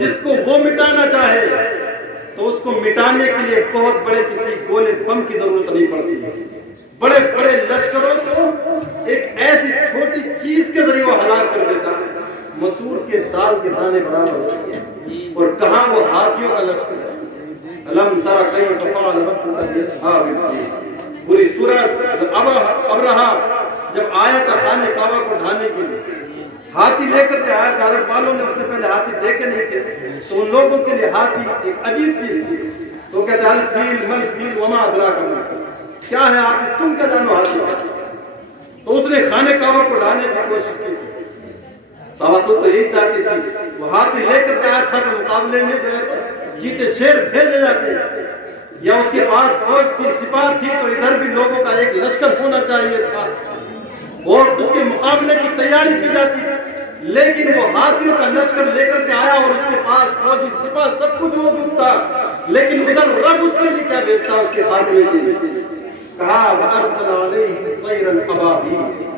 جس کو وہ مٹانا چاہے تو اس کو مٹانے کے لیے بہت بڑے کسی گولے بم کی ضرورت نہیں پڑتی ہے. بڑے بڑے لشکروں کو ایک ایسی چھوٹی چیز کے ذریعے وہ ہلاک کر دیتا ہے. مسور کے دال کے دانے برابر ہوتی ہے. اور کہاں وہ ہاتھیوں کا لشکر ہے. الم تر کیف فعل ربک باصحاب الفیل. پوری سورۃ ابرہہ جب آیا تھا خانہ کعبہ کو ڈھانے کے لیے، ہاتھی لے کر کے آیا تھا. عرب والوں نے اس سے پہلے ہاتھی دیکھے نہیں تھے، تو ان لوگوں کے لیے ہاتھی ایک عجیب چیز تھی. تو کہتے ہیں الفیل مل فیل وما ادراک ما الفیل. کیا ہے ہاتھی، تم کیا جانو ہاتھی. تو اس نے خانہ کعبہ کو ڈھانے کی کوشش کی تھی. توقع تو یہی چاہتی تھی، وہ ہاتھی لے کر کے آیا تھا کہ مقابلے میں جو ہے جیتے شیر بھیجے جاتے، یا اس کے بعد فوج تھی، سپاہ تھی، تو ادھر بھی لوگوں کا ایک لشکر ہونا چاہیے تھا اور اس کے مقابلے کی تیاری کی جاتی. لیکن وہ ہاتھیوں کا لشکر لے کر کے آیا اور اس کے پاس فوجی سپاہ سب کچھ موجود تھا. لیکن ادھر رب اس کے لیے کیا بھیجتا، اس کے خاتمے کے لیے کہا وَأَرْسَلَ عَلَيْهِمْ طَيْرًا أَبَابِيلَ.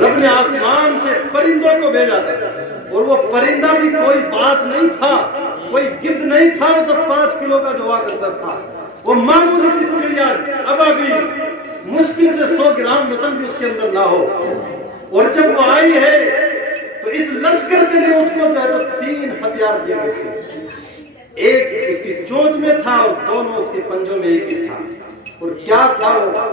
رب نے آسمان سے پرندوں کو بھیجا تھا، اور وہ پرندہ بھی کوئی باز نہیں تھا، کوئی گدھ نہیں تھا. وہ 10-5 کلو کا جو ہوا کرتا تھا، وہ معمولی سی چڑیا ابابیل، مشکل سے 100 گرام وزن بھی اس کے اندر نہ ہو. اور جب وہ آئی ہے تو اس لشکر کے لیے اس کو جو ہے تو 3 ہتھیار دیے گئے تھے. ایک اس کی چونچ میں تھا اور دونوں اس کے پنجوں میں ایک ہی تھا. اور کیا تھا وہ؟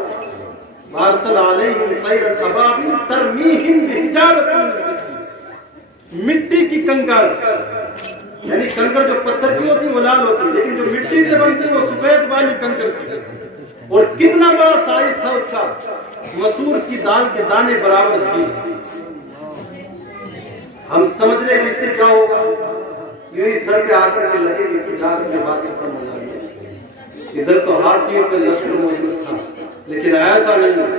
وَأَرْسَلَ عَلَيْهِمْ طَيْرًا أَبَابِيلَ تَرْمِيهِمْ بِحِجَارَةٍ مِّن سِجِّيلٍ. مٹی کی کنکر، یعنی کنکر جو پتھر کی ہوتی وہ لال ہوتی، لیکن جو مٹی سے بنتی وہ سفید والی کنکر تھی. اور کتنا بڑا سائز تھا اس کا، مسور کی دال کے دانے برابر تھی. ہم سمجھ رہے کہ اس سے کیا ہوگا، یوں ہی سر پہ آ کر کے لگے گی کہ جا کر کے باتیں ختم ہو جائیں گی. ادھر تو ہاتھیوں پہ لشکر موجود تھا، لیکن ایسا نہیں.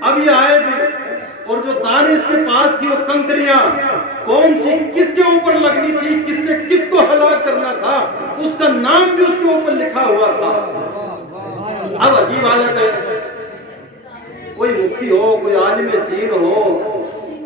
اب یہ آئے بھی، اور جو دانے اس کے پاس تھی وہ کنکریاں کون سی کس کے اوپر لگنی تھی، کس سے کس کو ہلاک کرنا تھا، اس کا نام بھی اس کے اوپر لکھا ہوا تھا. اب عجیب حالت ہے، کوئی مفتی ہو، کوئی عالم دین ہو،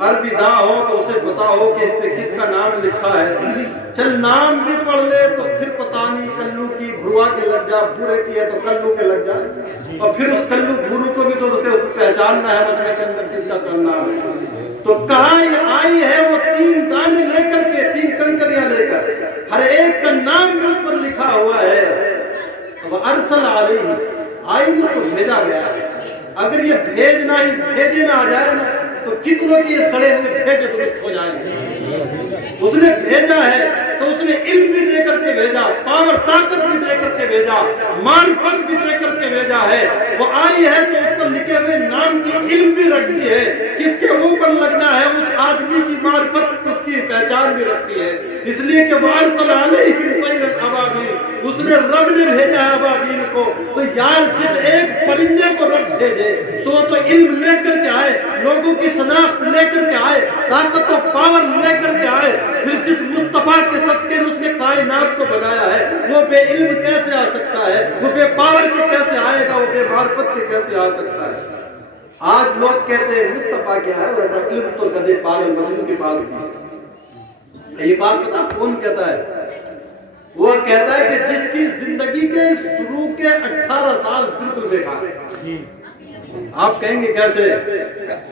عربی داں ہو تو اسے پتا ہو کہ اس پہ کس کا نام لکھا ہے. چل نام بھی پڑھ لے تو پھر پتا نہیں، کلو کی بھروا کے لگ جا، بھورے کی ہے تو کلو کے لگ جائے، اور پھر اس کلو بھورو کو بھی تو اس کے پہچاننا ہے مجمع کے اندر کس کا نام ہے. تو کہاں یہ آئی ہے وہ 3 دانے لے کر کے، 3 کنکریاں لے کر، ہر ایک کا نام بھی اس پر لکھا ہوا ہے. وَأَرْسَلَ عَلَيْهِمْ، آئی نہیں، اس کو بھیجا گیا. اگر یہ بھیجنا اس بھیجے میں آ جائے نا تو کتنوں کی یہ سڑے ہوئے بھیجے درست ہو جائیں گے. اس نے بھیجا ہے تو اس نے علم بھی دے کر کے بھیجا، پاور طاقت بھی دے کر کے بھیجا، معرفت بھی دے کر کے بھیجا ہے. وہ آئی ہے تو اس پر لکھے ہوئے نام کی علم بھی رکھتی ہے، کس کے منہ پر لگنا ہے اس آدمی کی معرفت، اس کی پہچان بھی رکھتی ہے. اس لیے کہ وَأَرْسَلَ عَلَيْهِمْ طَيْرًا أَبَابِيلَ، اس نے رب نے بھیجا ہے ابابیل کو. تو یار جس ایک پرندے کو رب بھیجے تو وہ تو علم لے کر کے آئے، لوگوں کی شناخت لے کر کے آئے، طاقت و پاور لے کر کے آئے. پھر جس مصطفیٰ کے صدقے میں اس نے کائنات کو بنایا ہے، وہ بے علم کیسے آ سکتا ہے، وہ بے پاور کے کیسے آئے گا، وہ بے معرفت کے کیسے آ سکتا ہے. آج لوگ کہتے ہیں مصطفیٰ کیا ہے، علم تو گدھے پاگل مجنوں کے پاس بھی ہے. یہ بات پتا کون کہتا ہے؟ وہ کہتا ہے کہ جس کی زندگی کے شروع کے 18 سال بالکل بیکار ہے. آپ کہیں گے کیسے؟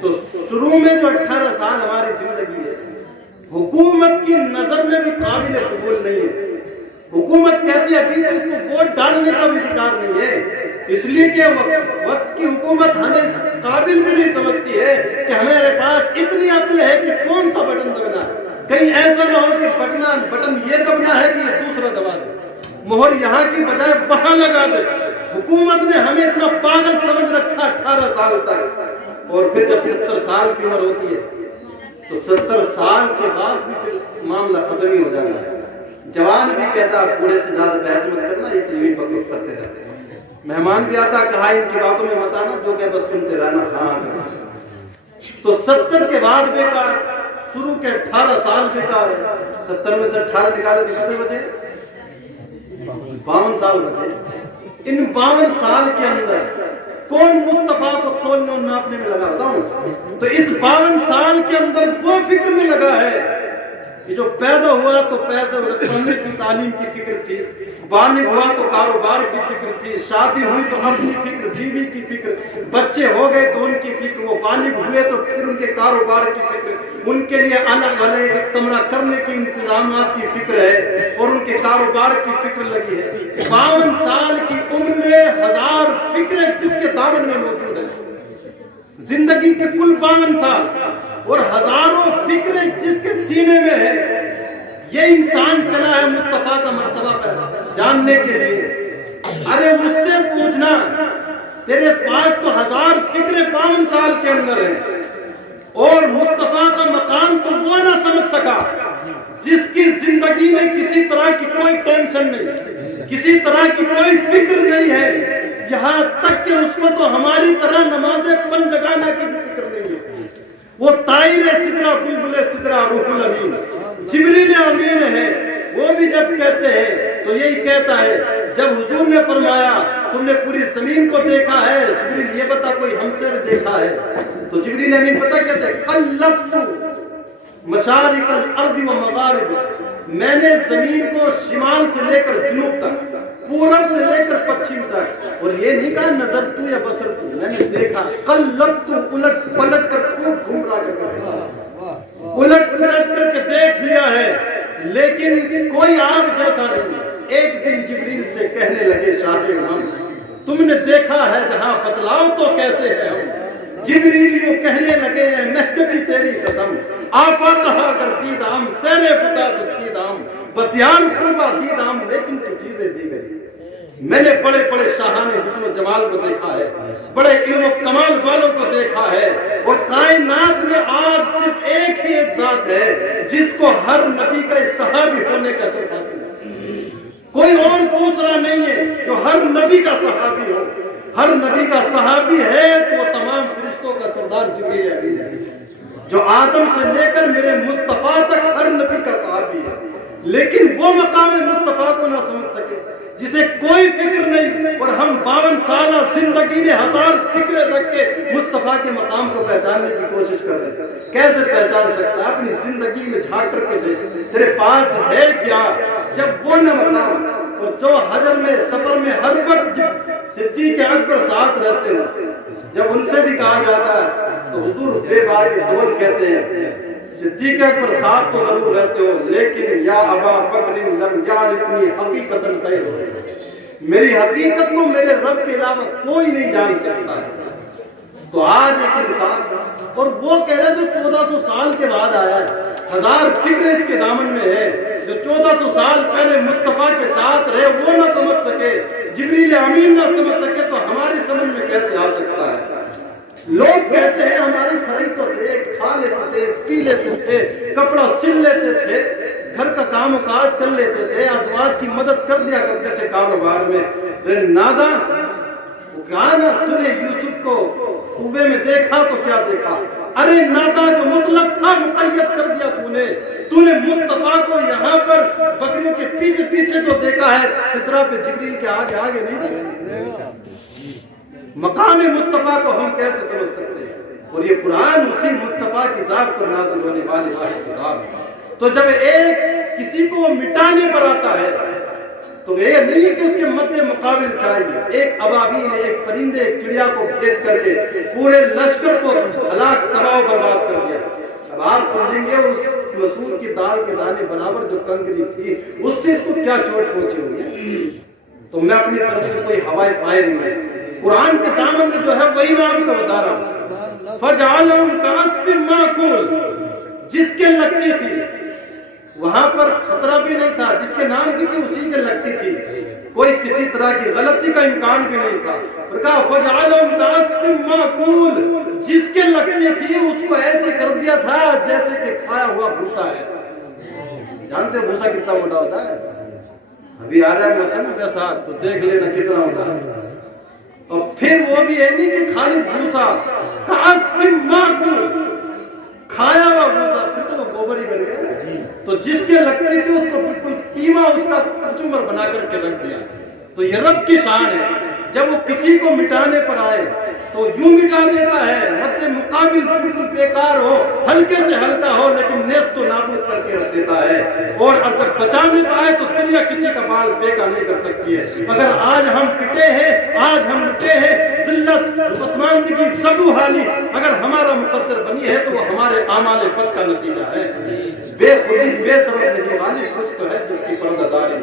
تو شروع میں جو 18 سال ہماری زندگی ہے، حکومت کی نظر میں بھی قابل قبول نہیں ہے. حکومت کہتی ہے ابھی تو اس کو ووٹ ڈالنے کا بھی ادھیکار نہیں ہے، اس لیے کہ وقت کی حکومت ہمیں اس قابل بھی نہیں سمجھتی ہے کہ ہمارے پاس اتنی عقل ہے کہ کون سا بٹن دبنا ہے. کہیں ایسا نہ ہو کہ بٹن یہ دبنا ہے کہ یہ دوسرا دبا دے، مہر یہاں کی بجائے وہاں لگا دے. حکومت نے ہمیں اتنا پاگل سمجھ رکھا 18 سال تک. اور پھر جب 70 سال کی عمر ہوتی ہے تو 70 سال کے بعد بھی پھر معاملہ ختم ہی ہو جاتا ہے. جوان بھی کہتا بوڑھے سے زیادہ بحث مت کرنا، یہ تو یوں ہی بک کرتے رہتے ہیں. مہمان بھی آتا کہا ان کی باتوں میں مت آنا، جو کہ بس سنتے رہنا. ہاں تو 70 کے بعد بیکار، شروع کے 18 سال بیکار ہے. 70 میں سے 18 نکالے تو کتنے بچے؟ 52 سال بچے. ان 52 سال کے اندر کون مصطفیٰ کو تولنے اور ناپنے میں لگا؟ بتاؤں. تو اس 52 سال کے اندر وہ فکر میں لگا ہے کہ جو پیدا ہوا تو پیسے پڑھنے کی تعلیم کی فکر تھی، بالغ ہوا تو کاروبار کی فکر تھی، شادی ہوئی تو اپنی فکر، بیوی کی فکر، بچے ہو گئے تو ان کی فکر، وہ بالغ ہوئے تو پھر ان کے کاروبار کی فکر، ان کے لیے الگ الگ کمرہ کرنے کی انتظامات کی فکر ہے اور ان کے کاروبار کی فکر لگی ہے۔ 52 سال کی عمر میں 1000 فکریں جس کے دامن میں موجود ہیں، زندگی کے کل 52 سال اور ہزاروں فکریں جس کے سینے میں ہے، یہ انسان چلا ہے مصطفیٰ کا مرتبہ پر جاننے کے لیے۔ ارے اس سے پوچھنا، تیرے پاس تو 1000 فکریں 52 سال کے اندر ہیں اور مصطفیٰ کا مقام تو وہ نہ سمجھ سکا جس کی زندگی میں کسی طرح کی کوئی ٹینشن نہیں، کسی طرح کی کوئی فکر نہیں ہے، یہاں تک کہ اس کو تو ہماری طرح نماز پنجگانہ کی فکر نہیں ہے۔ وہ طائر سدرہ بلبل سدرہ روح الامین جبریل امین ہے، وہ بھی جب کہتے ہیں تو یہی کہتا ہے، جب حضور نے فرمایا تم نے پوری زمین کو دیکھا ہے، جبریل یہ بتا کوئی ہم سے بھی دیکھا ہے؟ تو جبریل امین پتہ کہتے ہیں، قلبت مشارق الارض و مغارب، میں نے زمین کو شمال سے لے کر جنوب تک، پورب سے لے کر پچھم تک، اور یہ نہیں کہا نظر تو یا بصر تو، میں نے دیکھا، قلبت الٹ پلٹ کر خوب گھوم رہا کر الٹ پلٹ کر کے دیکھ لیا ہے، لیکن کوئی آپ جیسا نہیں۔ ایک دن جبریل سے کہنے لگے شاہ امام تم نے دیکھا ہے جہاں، بتلاؤ تو کیسے ہے ہم؟ جبریل یوں کہنے لگے ہیں محجبی تیری قسم، آفاق اگر دیدام سیرے بتا دستیدام، بس یار خوبہ دیدام لیکن تو چیزیں دی گئی۔ میں نے بڑے بڑے شاہان حسن و جمال کو دیکھا ہے، بڑے علم و کمال والوں کو دیکھا ہے، اور کائنات میں آج صرف ایک ہی ایک ذات ہے جس کو ہر نبی کا صحابی ہونے کا شرف حاصل ہے۔ کوئی اور دوسرا نہیں ہے جو ہر نبی کا صحابی ہو۔ ہر نبی کا صحابی ہے تو وہ تمام فرشتوں کا سردار جبریل امین ہے، جو آدم سے لے کر میرے مصطفیٰ تک ہر نبی کا صحابی ہے، لیکن وہ مقام مصطفیٰ کو نہ سمجھ سکے جسے کوئی فکر نہیں، اور ہم 52 سالہ زندگی میں 1000 فکریں رکھ کے مصطفیٰ کے مقام کو پہچاننے کی کوشش کر رہے ہیں۔ کیسے پہچان سکتا ہے؟ اپنی زندگی میں جھانک کر کے دیکھ، تیرے پاس ہے کیا؟ جب وہ نہ مقام، اور جو حجر میں سفر میں ہر وقت صدیق اکبر ساتھ رہتے ہو، جب ان سے بھی کہا جاتا ہے تو حضور بے بار کے دول کہتے ہیں، صدیق اکبر ساتھ تو ضرور رہتے ہو لیکن یا ابا بکر لم یعرفنی حقیقتاً غیرہ، میری حقیقت کو میرے رب کے علاوہ کوئی نہیں جان سکتا ہے۔ تو آج ایک انسان، اور وہ کہہ رہے جو 1400 سال کے بعد آیا ہے، 1000 فکر اس کے دامن میں ہے، جو 1400 سال پہلے مصطفیٰ کے ساتھ رہے وہ نہ سمجھ سکے، جبریل امین نہ سمجھ سکے تو ہماری سمجھ میں کیسے آ سکتا ہے؟ لوگ کہتے ہیں ہماری تھرئی تو تھے، کھا لیتے تھے، پی لیتے تھے، کپڑا سل لیتے تھے، گھر کا کام و کاج کر لیتے تھے، ازواج کی مدد کر دیا کرتے تھے کاروبار میں۔ نادا وہ کہا نا تو نے یوسف کو کنویں میں دیکھا تو کیا دیکھا؟ ارے نادا جو مطلق تھا مقید کر دیا تو نے مصطفیٰ کو یہاں پر بکریوں کے پیچھے پیچھے جو دیکھا ہے، سدرہ پہ جبریل کے آگے آگے نہیں دیکھا۔ مقام مصطفیٰ کو ہم کیسے سمجھ سکتے ہیں؟ اور یہ قرآن اسی مصطفیٰ کی ذات پر نازل ہونے والی واحد کتاب ہے۔ تو جب ایک کسی کو مٹانے پر آتا ہے تو یہ نہیں کہ اس کے مد مقابل چاہیے، ایک ابابیل، ایک پرندے، ایک چڑیا کو بھیج کر کے پورے لشکر کو ہلاک تباہ و برباد کر دیا۔ اب آپ سمجھیں گے اس مسور کی دال کے دانے برابر جو کنکری تھی اس سے اس کو کیا چوٹ پہنچی ہوگی؟ تو میں اپنی طرف سے کوئی ہوائی فائر نہیں، قرآن کے دامن میں جو ہے وہی میں آپ کو بتا رہا ہوں۔ فَجْعَلَهُمْ كَعَصْفٍ مَّأْكُولٍ، جس کے لگتی تھی وہاں پر خطرہ بھی نہیں تھا، جس کے نام کی تھی اسی کے لگتی تھی، کوئی کسی طرح کی غلطی کا امکان بھی نہیں تھا۔ اور کہا فَجْعَلَهُمْ كَعَصْفٍ مَّأْكُولٍ، جس کے لگتی تھی اس کو ایسے کر دیا تھا جیسے کہ کھایا ہوا بھوسا ہے۔ جانتے ہو بھوسا کتنا موٹا ہوتا ہے؟ ابھی آ رہا ہے موسم ویسا تو دیکھ لینا کتنا ہوتا ہے۔ اور پھر وہ بھی ہے نہیں کہ خالی بھوسا، کعصف ماکول، کھایا ہوا بھوسا، پھر تو وہ گوبر ہی بن گیا۔ تو جس کے لگتی تھی اس کو بالکل قیمہ اس کا کچومر بنا کر کے رکھ دیا۔ تو یہ رب کی شان ہے، جب وہ کسی کو مٹانے پر آئے تو یوں مٹا دیتا ہے، مد مقابل بالکل بیکار ہو، ہلکے سے ہلکا ہو، لیکن نیست و نابود کر کے رکھ دیتا ہے۔ اور جب بچا نہیں پائے تو دنیا کسی کا بال بیکار نہیں کر سکتی ہے۔ اگر آج ہم پٹے ہیں، آج ہم لٹے ہیں، ذلت، پسماندگی، زبو حالی اگر ہمارا مقدر بنی ہے تو وہ ہمارے اعمال بد کا نتیجہ ہے۔ بے خودی بے سبب نہیں غالب، کچھ تو ہے جس کی پردہ داری